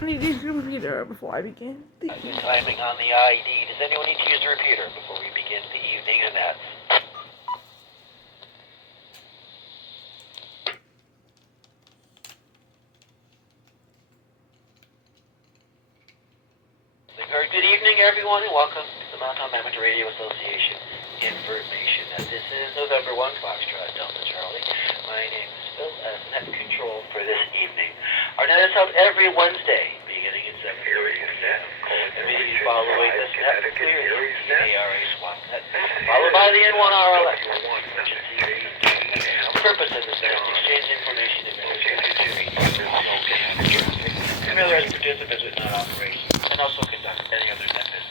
I need to use the repeater before I begin. Timing on the ID. Does anyone need to use the repeater before we begin the evening events? Good evening, everyone, and welcome to the Mountain Amateur Radio Association information. This is November 1, Foxtrot, Delta Charlie. My name is Phil, as net control for this evening. Our net is held every Wednesday, beginning at 7:30 p.m. Immediately following this net, clearly the ARA SWAT net, followed by the N1RLX, which is the purpose of this net is to exchange information and familiarize participants with net operations, and also conduct any other net business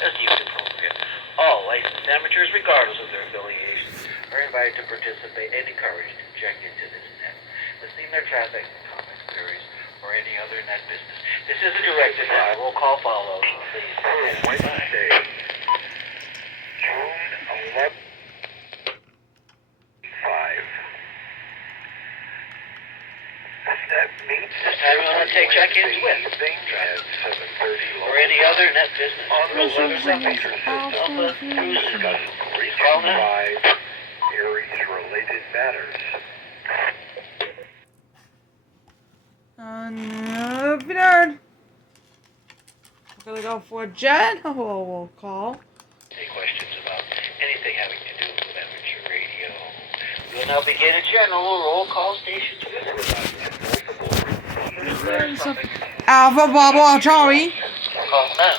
as deemed appropriate. All licensed amateurs, regardless of their affiliations, are invited to participate and encouraged to check into this net, listening their traffic, comments, queries, or any other net business. This is a directed net. Roll call follows. Please. Wednesday, June 11th, 5. This time we want to take check-ins with or any other net business. Recall now. Aries-related matters. Nerd. We're gonna go for Jen. We'll call. Take questions about anything having to do with amateur radio. We'll now begin a general roll call station. Alpha, Bravo, Charlie. Call now.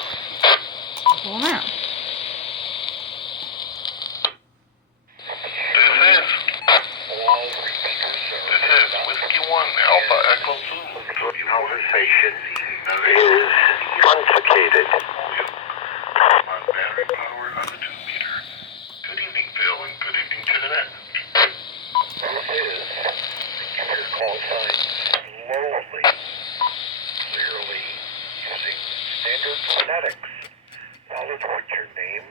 Call now. This is Whiskey 1, Alpha Echo 2. Conversation is truncated. On battery power on the 2-meter. Good evening, Phil, and good evening to the net. This is your call sign slowly, clearly, using standard phonetics, followed with your name,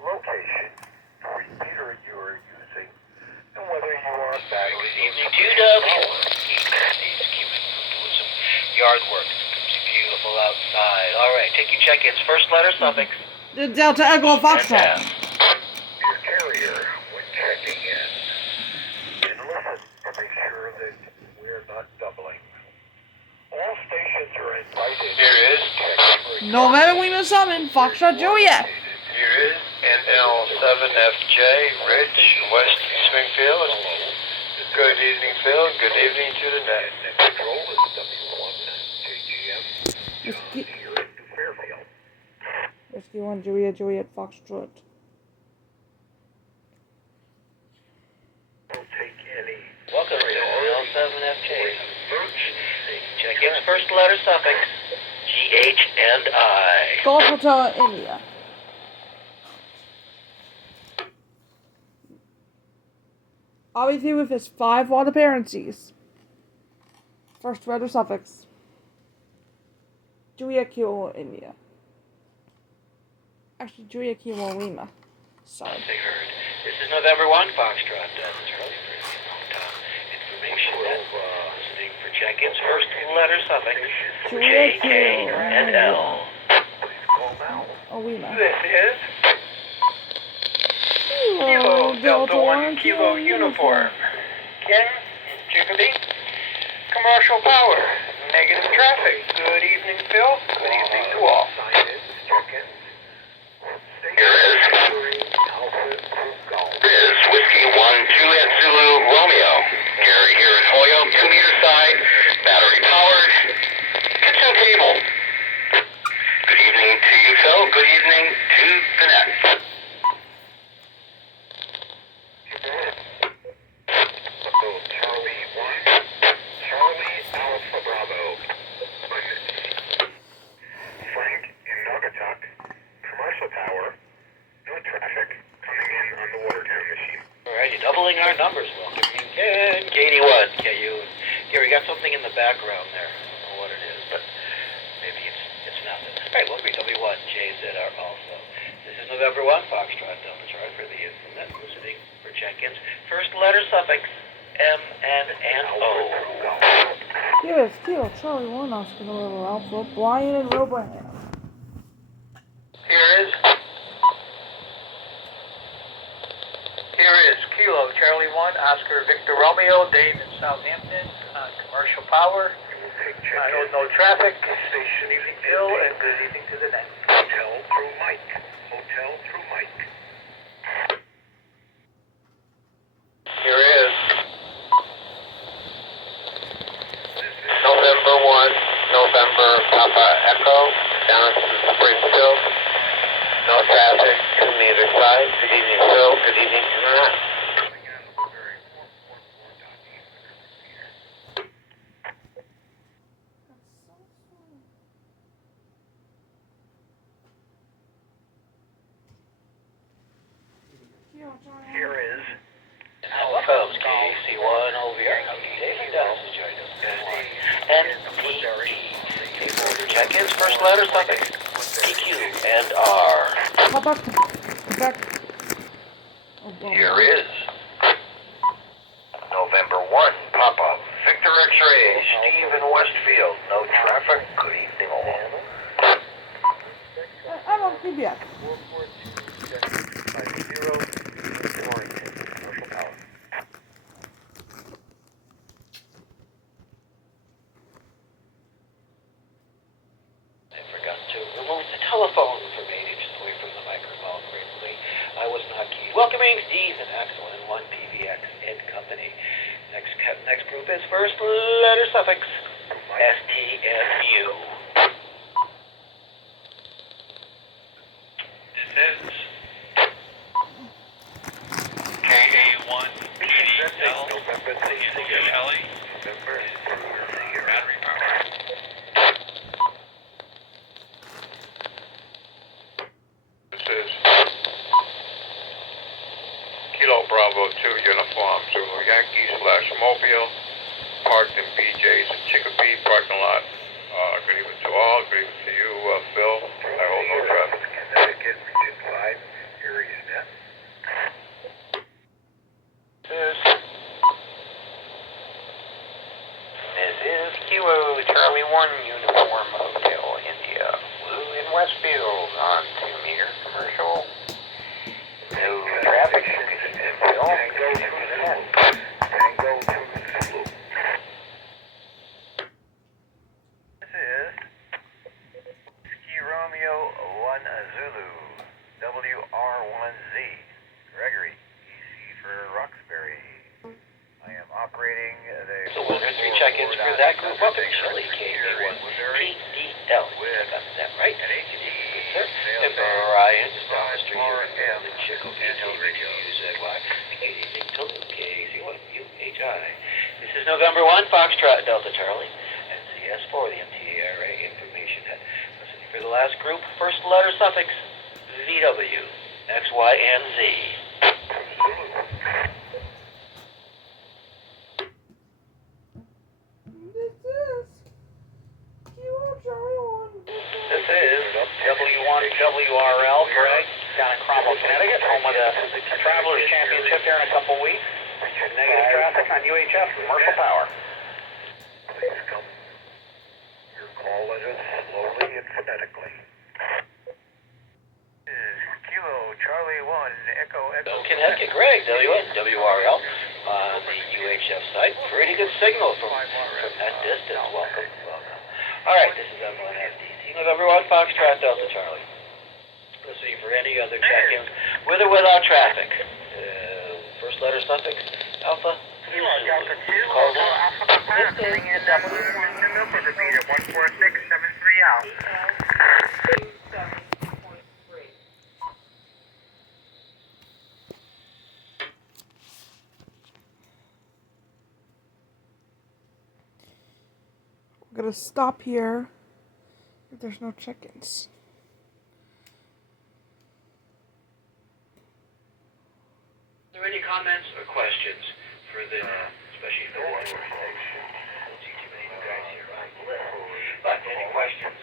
location, the repeater you are using, and whether you are back. Good evening, 2W. He's keeping from doing some yard work. It's beautiful outside. All right, take your check-ins. First letter, suffix. The Delta Echo Foxtrot. Your carrier, when checking in, and listen to make sure that we're not doubling. All stations are invited. Here is. November Lima Summon, Foxtrot Juliet. Here is NL7FJ, Rich, West Springfield. Good evening, Phil. Good evening to the net. Control is W1 JGM. Whiskey, Here in Fairfield. Whiskey 1, Juliet, Foxtrot. Don't take any. Welcome to L7FJ. Check-ins. First letter, suffix. GH and I. Golf Hotel, India. Obviously with his 5 watt appearances. First letter suffix. Julia Kilo, India. Actually, Julia Kilo, Lima. Sorry. They heard. This is November 1, Foxtrot. That's early for information. Listening for check-ins. First letter suffix. J, K, and L. Please call now. Oh, Lima. This is Kilo, Delta 1 Kilo Uniform. Ken, Jacoby, commercial power, negative traffic. Good evening, Phil. Good evening to all. Sign-ins, check-ins. Here is. This is Whiskey 1 Juliet Zulu Romeo. Gary here at Hoyo, 2-meter side, battery powered, kitchen table. Good evening to you, Phil. Good evening to the net. Charlie 1, Charlie Alpha Bravo. Frank in Naugatuck, commercial power, no traffic, coming in on the Watertown machine. All right, you're doubling our numbers. Welcome you, Ken. KD1, KU. Gary, got something in the background there. I don't know what it is, but maybe it's nothing. All right, welcome to W1 JZR also. This is November 1, Foxtrot Delta Charlie for the internet, listening for check-ins. First letter suffix. M, N, and O. Here is Kilo Charlie 1 Oscar November Alpha, Brian and Robraham. Here is Kilo Charlie 1 Oscar Victor Romeo, Dave in Southampton, on commercial power. No traffic. Station evening Bill, and good evening to the next. Hotel through Mike. Hotel through Mike. Here is November 1, November Papa Echo, down to Springfield. No traffic, 2 meter side. Good evening, Phil. Good evening to the next. Here is Welcome, KC1 OVR. David Dennis has joined us. NPE. Table check-ins, first letter, suffix. PQ and R. Come back. Oh, well. Here is November 1, Papa. Victor X-Ray, Steve in Westfield. No traffic. Good evening, all. I'm on PBX. 442-50 Warrington, commercial power. I forgot to remove the telephone from 8 inches away from the microphone briefly. I was not key. Welcoming Steve and Axel in 1 PVX and Company. Next group is first letter suffix STFU. This is KA1 PDL November Shelley. Battery power. This is Kilo Bravo 2 Uniform Zulu Yankee / Mobile, parked in BJ's in Chicopee parking lot. Good evening to all. Good evening to you, Phil. I hold no traffic. Connecticut, Region 5, Area Net. This is Kilo Charlie 1 Uniform Hotel India. Blue in Westfield on 2 meter commercial. No traffic. Tango to the Zulu. This is Ski Romeo 1 Zulu, WR1Z, Gregory, EC for Roxbury. I am operating the... So 103 check-ins for that group up in Shelley, KA1, PDL. Got that right. And Brian, just down the street here in Chico, KZY, KZ1, UHI. This is November 1, Foxtrot, Delta Charlie, and CS4, the MTARA information head. Listening for the last group, first letter suffix, VW, X, Y, and Z. This is Kilo Charlie 1. This is W1 WRL, Greg, down in Cromwell, Connecticut, home of the Travelers Championship here in a couple weeks. Negative traffic on UHF, commercial power. Please come. Your call letters slowly and phonetically. This is Kilo Charlie 1 Echo. Connecticut, Greg, WRL, on the UHF site. Pretty good signal from that distance. Welcome. All right, this is Evelyn FDT. November 1, Foxtrot, Delta Charlie. Listening for any other check-ins, with or without traffic. First letter suffix, Alpha. Delta 2, Call in. Alpha Papa, coming in W1 Zulu for the beat at 14673 out. We're gonna stop here if there's no check-ins. Are there any comments or questions for the, especially for the one? I don't see too many new guys here on the list. But any questions